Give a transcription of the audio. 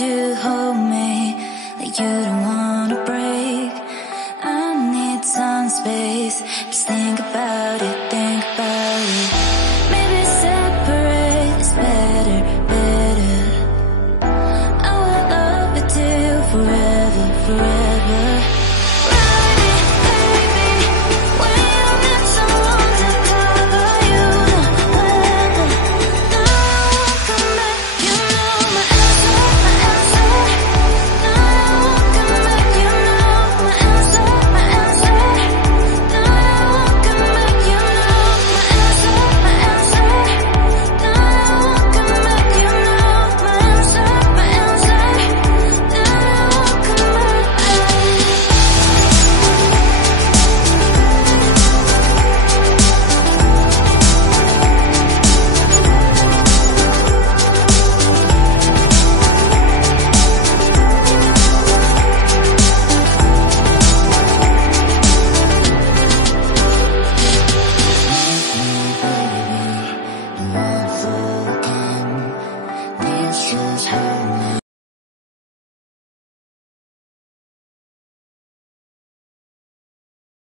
to hold me like you don't wanna break. I need some space, just think about it, think about it. Maybe separate is better, better. I will love you till forever, forever. Just hurt.